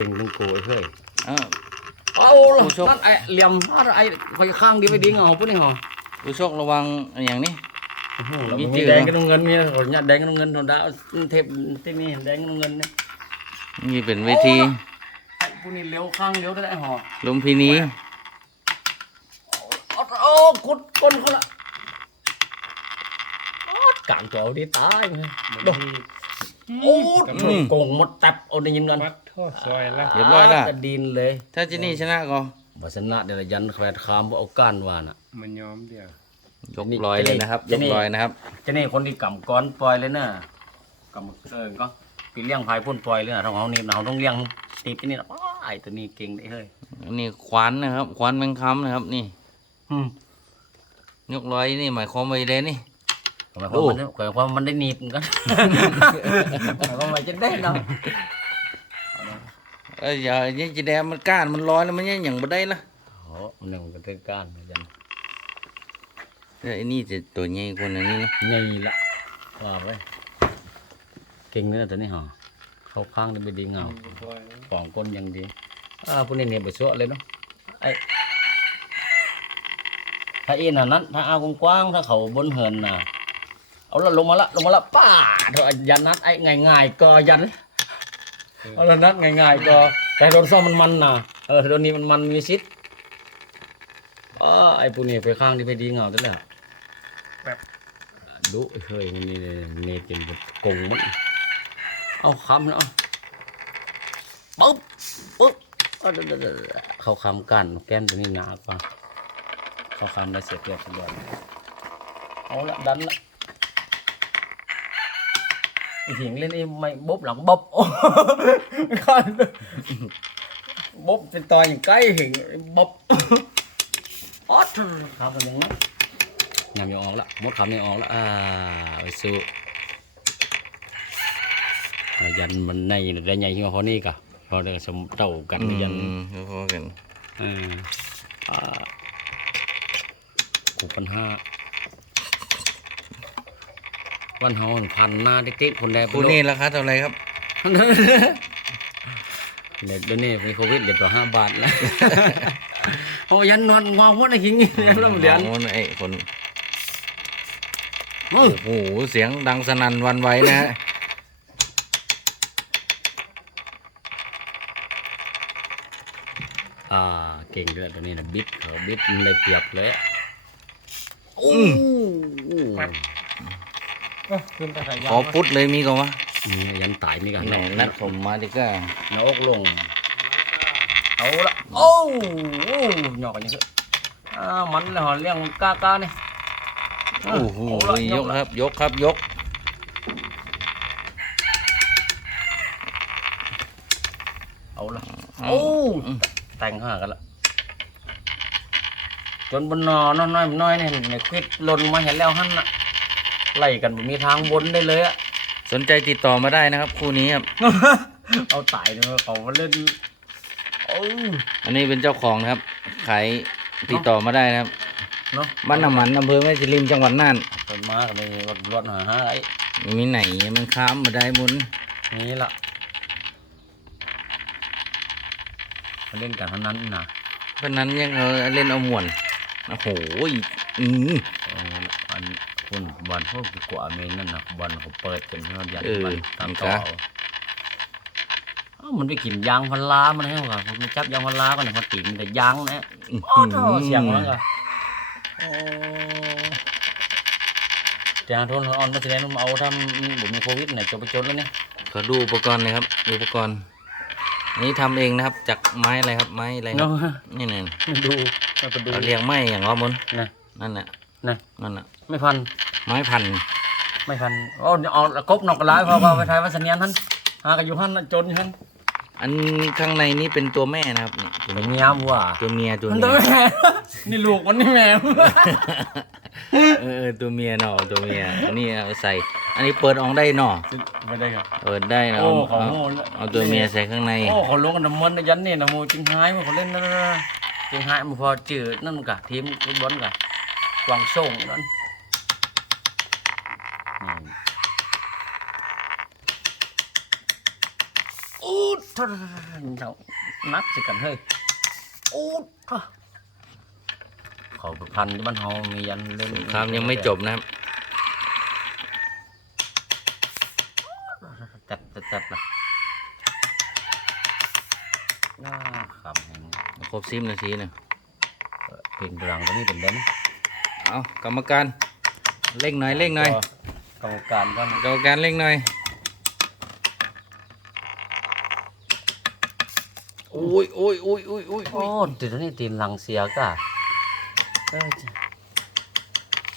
เป็นลุงโกยเฮ้ยเออเอาโอ้ล่ะโชคนั่นไอ้เหลี่ยมอะไรไอ้คอยข้างเดียวไปดิ้งเอาปุ๊บนี่เหรอผู้โชคระวังอย่างนี้มีมีจืจืดแดงกับน้ำเงินมีคนเนี่ยแดงกับน้ำเงินโดนดาวเทปที่นี่แดงกับน้ำเงินเนี่ยนี่เป็นเวทีไอ้พวกนี้เลี้ยวข้างเลี้ยวได้ไอ้หอลุมพินีเอาโอ้กุดก้นเขาละอ๊อดกางตัวเอาดีตายเลยดกโอ้ยโกงหมดแตับเอาได้ยินกันวัดท่ อซอยละเรียบร้อยละ กระดินเลยถ้าเจนี่ชนะก็บาสนะเดี๋ยวยันแควดคามบ่เอาก้านวาน่ะมันยอมเดียวยกลอยเลยนะครับเจยนี่กลอยนะครับจะนี่คนที่กำก้อนปล่อยเลยนะกำเออก็พี่เลี้ยงพายพ่นปล่อยเลยนะท้องเขานี่เราต้องเลี้ยงตีไปนี่นะอ้าวไอ้ตัวนี้เก่งได้เฮ้ยอันนี้ขวานนะครับ ขวานแมงคำนะครับ นี่ อืมยกลอยนี่หมายความว่าอะไรนี่ หมายความว่ามันหมายความว่ามันได้หนีบเหมือนกันหมายความว่าจะได้เนาะ เอ้ยอย่าอย่าจีแดงมันก้านมันลอยแล้วมันยังอย่างบ่ได้ละโอ้มันเนี่ยมันก็เป็นก้านเหมือนกันเอ้ยไอ้นี่จะตัวใหญ่กว่านี้นะใหญ่ละว่าไปเก่งเนื้อตัวนี้หรอเข้าข้างได้ไปดีเงาปองก้นอยังดีอ่าพวกนี้เนี่ยไปชั่วเลยเนาะไอ้ถ้าอีน่ะนั้นถ้าเอากว้างๆถ้าเขาบนเหินน่ะเอาละลงมาละลงมาละป้าเถอะยันนัดไอ้ง่ายๆก็ยัน เอาละนัดง่าย ๆ ก็ แต่โดนซ่อมมันมันน่ะเออโดนนี้มันมันมีชิดอ้าไอ้พวกนี้ไปข้างที่ไปดีเงาตัวแล้วดุเฮ้ยมันนี่นี่เป็นแบบกงมันเอาคำนะเอาปุ๊บปุ๊บเอาเดี๋ยวๆๆเขาคำกันแก้มตัวนี้หนากว่าเขาคำได้เสร็จเรียบร้อยเอาละดันละไอ้ เสียงเล่นไอ้ไม่บอบหลังบอบโอ้ไม่ค่อยบอบเป็นตอยอย่างใกล้เห็นไอ้บอบออดทำกันยังไงยำยังออกละมดคำยังออกละอ่าไปสู้เอายันมันในได้ใหญ่ที่ว่าเขานี่กะเขาได้สมเต่ากันอืยันมพอๆกันเอออ่ากูพันห้า วันหอนพันหน้าเด็กๆคนแดงคู่นี้ราคาเท่าไหร่ครับเด็ดเดี๋ยวนี้มีโควิดเดือดร้อนห้าบาทแล้วโอ้ยันนอนงอหัวในหิงนี่แล้วมันเดือนโอ้ไอ้คนโอ้ยโอ้โหเสียงดังสนั่นหวันไหวนะฮะอ่าเก่งด้วยตัวนี้นะบิดเขาบิดมันเลยเปรียบเลยโอ้ ขึ้นตะไคร้ขอพุทธเลยมีก่อนวะนี่ยันตายนี่กันไหนนัดผมมาดิก้าหน้าอกลง เอาละโอ้โอ้หยอกกันยังไงอ่ามันเลยหอเลี้ยงกากาเนี่ยโอ้โหเอาละยกครับ ยกครับยกเอาละเอาโอ้แต่งห้ากันละจนบนนอน้อยน้อยน้อยเนี่ยเนี่ยควิดหล่นมาเห็นแล้วหันน่ะ ไล่กันบ่มีทางวนได้เลยอะสนใจติดต่อมาได้นะครับ คู่นี้ครับ เอาตายเลยเขามาเล่นโอ้อันนี้เป็นเจ้าของนะครับ ขายติดต่อมาได้นะครับเนาะบ้านน้ำมันอำเภอแม่สิริมจังหวัดน่านต้นมากันเลยรถรถหาหาไอ้มีไหนมันค้ามมาได้บุญนี่ละมาเล่นกันเท่านั้นนะเพราะนั้นยังเขาเล่นเอาหมวนโอ้โหอืมเอออัน คุณบอลพวกกว่าเมนนั่นนะบอลเขาเปิดกันเขายันเออมันตามมันต่อก็เอาเอ้ามันไปกินยางพันลามันให้เหรอผมไปจับยางพันลาก่อนนะเขาตีมันแต่ยางนะอื้อโอ้หืโหอเสียงมันก็โอ้จางทนออนมาแสดงว่ามาเอาทำบุมีโควิดเนี่ยจะไปจนแล้วเนี่ยขอดูอุปกรณ์เลยครับดูอุปกรณ์อันนี้ทำเองนะครับจากไม้อะไรครับไม้อะไรครัเนาะบนี่เนี่ยดูเราไปดูเขาเรียกไม้อย่างว่ามุนนะนั่นน่ะนะนั่นน่ะ ไม่พัน ไม้พันไม่พันโอ้เอากบนอกกระไรพอพอไปไทยวัดเสนียนท่านหากันอยู่ท่านน่ะจนอยู่ท่านอันข้างในนี้เป็นตัวแม่นะครับนี่ตัวเป็นเมียเมียบัวตัวเมียตัวมันเมีตัวยแม่ นี่ลูกมันนี่แม่เออเออตัวเมียเนาะตัวเมียอันนี้เอาใส่ อันนี้เปิดออกได้เนาะไม่ได้ครับ เปิดได้เนาะโอ้เอาเขาโง่เอาตัวเมียใส่ข้างใน โอ้เขาลงกันน้ำมันต์นะยันนี่นะโมจิงไฮ้มาเขาเล่นนั่นนะจิงไฮ้มาพอจืดนั่นกะทีมฟุตบอลกะกวางส่งนั่น อืมอู้ทท่าเรานัดสิกันเฮ้ยโอ้ท่าเขาพันที่บ้านเฮามียันเล่นสงครามยังไม่จบนะครับจัดจัดจัดละน่าขำแห่งครบสิบนาทีหนึ่งเป็นรังตรงนี้เป็นเด่นเอากรรมการเร่งหน่อยเร่งหน่อย กรรมการก็กรรมการเร่งหน่อยโอ้ยโอ้ยโอ้ยโอ้ยโอ้ยโอ้ตีนนี่ตีนหลังเสียกะเออจ้ะ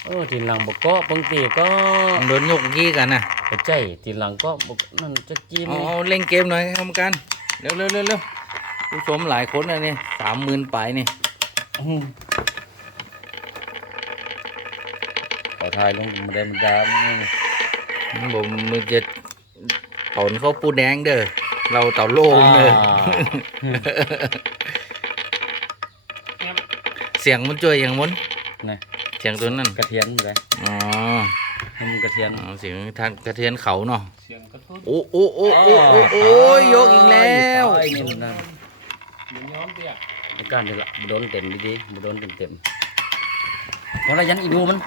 เออตีนหลังบกก็บางทีก็มันโดนยกกี้กันนะไปใจตีนหลังก็บกนั่นจะกินเอาเอาเล่นเกมหน่อยกรรมการเร็วเร็วเร็วเร็วผู้ชมหลายคนเลยนี่สามหมื่นปลายนี่ อืมขอ ทายลงมาได้มันดามผมมือจะผลเขาปูแดงเด้อเราเต่าโล่งเด้อเสียงมันจ่วยอย่างมุนนี่เสียงตัวนั้นกระเทียนเลยอ๋อให้มันกระเทียนอ๋อเสียงทานกระเทียนเขาเนาะเสียงกระทุ้โอ้โอ้โอ้โอ้โอ้โอ้ยยกอีกแล้วไอ้นี่มันนะเหมือนย้อมเตี้ยไอ้การเดี๋ยวละบ่โดนเต็มดีๆบ่โดนเต็มเต็มๆเพราะอะไรยันอีดูมัน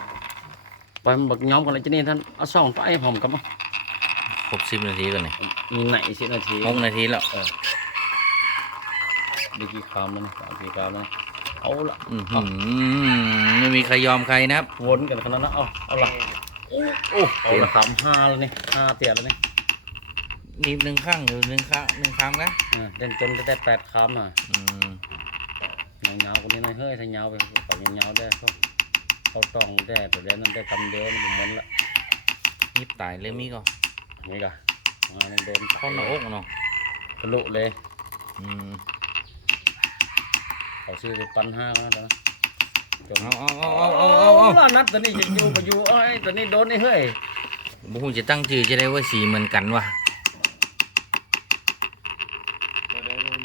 ไปมันบักย้อมกันเลยจะนี่ท่านเอาซ่องไปให้ผมกับมั้งครบสิบนาทีก่อนนี่มีไหนสินาทีหกนาทีแล้วดีกี่คำแล้วนะสามกี่คำแล้วนะเอาละอื้อหือไม่มีใครยอมใครนะครับ วนกันขนาดนั้นเอาเอาละโอ้โอ้เอาละคำห้าแล้วนี่ห้าเตี้ยแล้วนี่นิดหนึ่งข้างหรือหนึ่งข้างหนึ่งคำนะอ่าเล่นจนได้แปดคำอะอืมยาวๆคนนี้หน่อยเฮ้ยถ้ายาวไปเขายาวๆได้เขา เขาต้องได้แต่เดี๋ยวนั้นได้คำเดียวมันหมดละยิบตายเลยมีก็นี่กะมามันโดนเข้าหน้าอกเนาะทะลุเลยอืมเขาซื้อไปปันห้าแล้วนะจนเอาเอาเอาเอาเอาเอาเอาล่ะนัดตัวนี้จะอยู่ก็อยู่เอ้ยตัวนี้โดนนี่เฮ้ยบุคจะตั้งชื่อจะได้ว่าสีเหมือนกันวะตัวเดียวโดน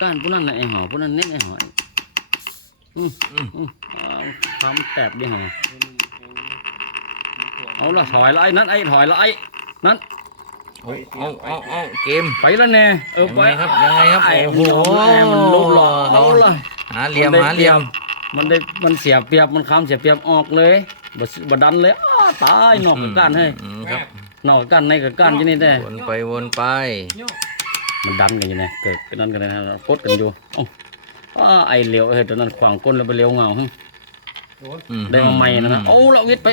ก้านผู้นั้นน่ะไอ้หอผู้นั้นเน็ตไอ้หออืมอืม อืมเอาคำแตบดิหอตัวนี้ยังไม่ตัวเอาละถอยละไอ้นัดไอ้ถอยละไอ้นัดเอาเอาเอาเอาเกมไปแล้วแน่เออไปยังไงครับยังไงครับไอ้โอ้โอ้โหโหมันลุกหลอกเอาละหาเหลี่ยมหาเหลี่ยม มันได้มันเสียเปรียบมันคำเสียเปรียบออกเลยบดบดันเลยอ้าตายนอกกับก้านเฮ้ยอืมครับนอกกับก้านในกับก้านที่นี่ได้วนไปวนไปโยกมันดันกันอยู่ไงเกิดกันนั่นกันนะกดกันอยู่เอ้าอ้าไอเหลียวเฮ้ยตอนนั้นขวางก้นแล้วไปเหลียวเงาหึโดน อืได้มาใหม่นะนะโอ้ละวิทย์ไป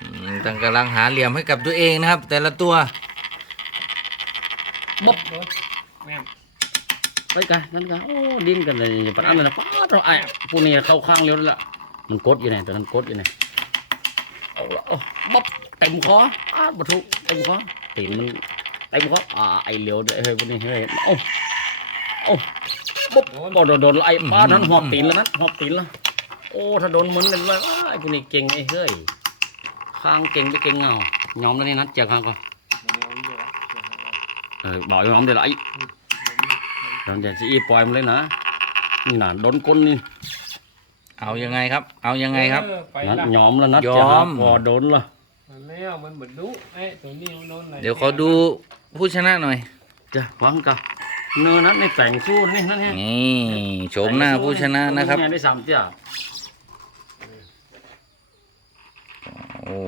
อืมตั้งกำลังหาเหลี่ยมให้กับตัวเองนะครับ แต่ละตัวบ๊อบโดนแม่มไปกันนั่นกันโอ้ดิ้นกันเลยปัดอันนั้นนะป้าดเราไอ้พวกนี้เข้าข้างเลี้ยวแล้วล่ะมันกดอยู่ไงตอนนั้นกดอยู่ไงเอาละโอ้บ๊อบเต็มคออ้าบรรทุกเต็มคอตีนมันเต็มคออ่าไอเหลียวเฮ้ยพวกนี้เฮ้ยโอ้โอ้บ๊อบบ๊อบโดนโดนไอ้ป้านั้นหอบตีนแล้วนั้นหอบตีนแล้วโอ้ถ้าโดนมันเลยว่าไอ้พวกนี้เก่งไอ้เฮ้ยข้างเก่งไปเก่งเงายอมแล้วนี่นัดเจอข้างก่อนมันย้อมเยอะเออบอกยอมเดี๋ยวไอ้เดี๋ยวจะอีปล่อยมันเลยนะนี่น่ะโดนก้นนี่เอายังไงครับ เอายังไงครับเออไปนัดละยอมแล้วนัดยจะอหามพอโดนละมันแล้วมันเหมือนดุไอ้ตัวนี้มันโดนอะไรเดี๋ยวขอดูผู้ชนะหน่อยจะวังกะเนื้อนัดในแต่งสู้นี่นั่นนี่นี่โฉมหน้าผู้ชนะนะครับได้สามเจ้า โอ้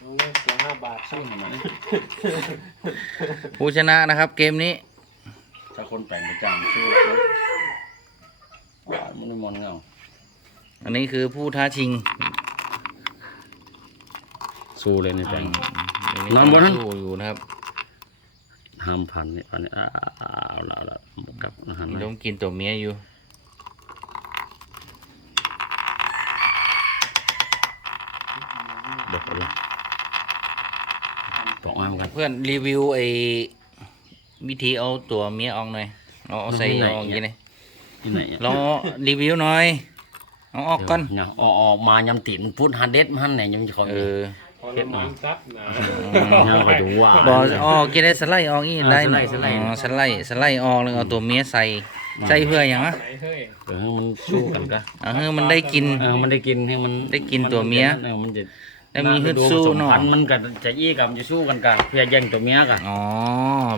โอ้ยตัวห้าบาทสู้ทำไมผู้ชนะนะครับเกมนี้ ถ้าคนแต่งประจำสู้มันไม่มอนเงาอันนี้คือผู้ท้าชิงสู้เลยในแต่งอืมนอนบนนั้น สู้อยู่นะครับห้ามพันนี่อันนี้อ้าเอาละเอาละกลับอาหารต้องกินตัวเมียอยู่ เด็กละบอกมาเหมือนกัน เพื่อนรีวิวไอ้วิธีเอาตัวเมียออกหน่อยเอาเอาใส่ไหนออกอย่างนี้เลยที่ไหนอะรอรีวิวหน่อยเอาออกก่อนเดี๋ยวออกออกมายำตีนพูดฮันเด็ดมันไหนยังจะขอเออพอละมันซัดนะยังก็ดูว่า บอออกกินได้สไลด์ออกอีกเออได้สไลด์สไลด์ อ๋อสไลด์สไลด์ออกแล้วเอาตัวเมียใส่ใส่เพื่ออย่างอะไหนเฮ้ยเออให้มันสู้กันก็เอาให้มันได้กิน เออมันได้กินให้มันได้กินตัวเมีย เออมันจะ แล้วมีฮึดสู้ผสมเนาะพันธุ์มันก็จะอี้กับจะสู้กันกันเพื่อแย่งตัวเมียกันอ๋อ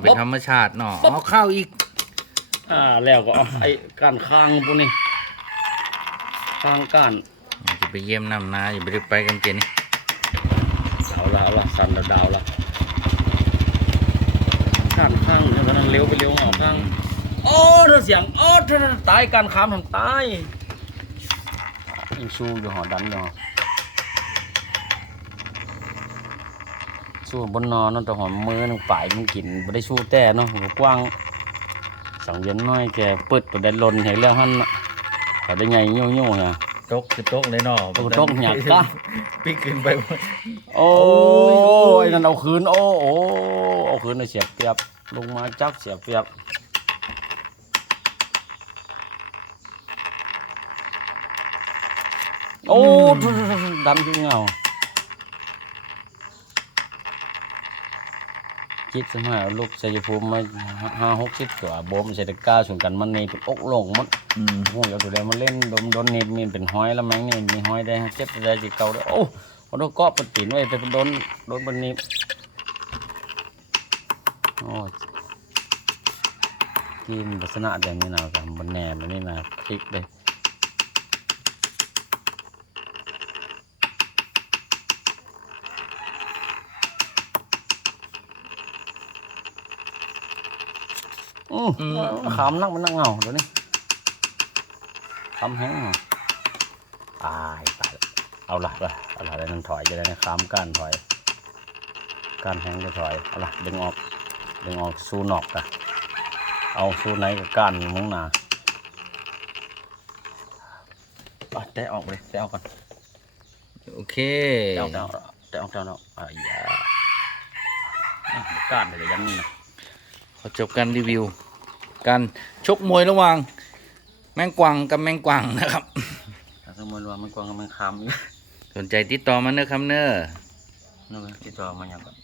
เป็นปุ๊บธรรมชาติเนาะปุ๊บเอาเข้าอีกอ่าแล้วก็เอาไอ้ก้านข้างพวกนี้ข้างก้านจะไปเยี่ยมน้ำนาอย่าไปได้ไปกันเจนี่เอาละเอาละสันดาวดาวละข้างข้างเนี่ยกำลังเลี้ยวไปเลี้ยวออกข้างโอ้เธอเสียงโอ้เธอตายการค้ามทำตายยิงสู้อยู่หอดันอยู่หอ สู้บนนอนนั่นแต่หอมมือนึงป่ายมันกินไม่ได้สู้แต่เนาะหัวกว้างสังเย็นน้อยแกเปิดประเด็นลนเห็นแล้วฮั่นน่ะเขาได้ไงโย่โย่ๆฮะตกคือตกเลยเนาะตกตกหยักกะปิกขึ้นไปหมดโอ้ยนั่นเอาคืนโอ้โอ้เอาคืนเลยเสียบเปรียบลงมาจักเสียบเปรียบโอ้ดันขึ้นเงา คิดสมัยเอาลูกชัยภูมิมาห้าหกสิบตัวโบมเศรษฐกาส่วนกันมันนี่เป็นอกโลงหมันอืมโอ้ยเอาตัวใดมาเล่นดมโดนนิดมีเป็นห้อยแล้วแมงนี่มีห้อยได้เจ็บได้จีเก่าได้โอ้พอโดนกอบปตินไว้แต่โดนโดนบันนี้โอ้ยที่มันลักษณะแบบนี้นะกันบนแหนมแบบนี้นะพลิกเลย อือขามนักมันนักเงาเดี๋ยวนี้คำแห้งอะตายตายเอาละละเอาละได้นั่นถอยจะได้นะค้ำก้านถอยก้านแห้งจะถอยเอาละดึงออกดึงออกสู้นอกกะเอาสู้ไหนกับก้านมุ้งหนาอะแตะออกเลยแตะออกก่อนโอเคแตะออกแตะออกแตะออกแตะออกอะอย่าอะก้านเลยยันนี่นะ ขอจบการรีวิว การชกมวยระหว่าง แมงกวางกับแมงกวางนะครับถ้าสมมติว่ามันกวางกับมันคำอยู่สนใจติดต่อมาเนอะครับเนอะ นั่นเลยติดต่อมาอย่างก่อน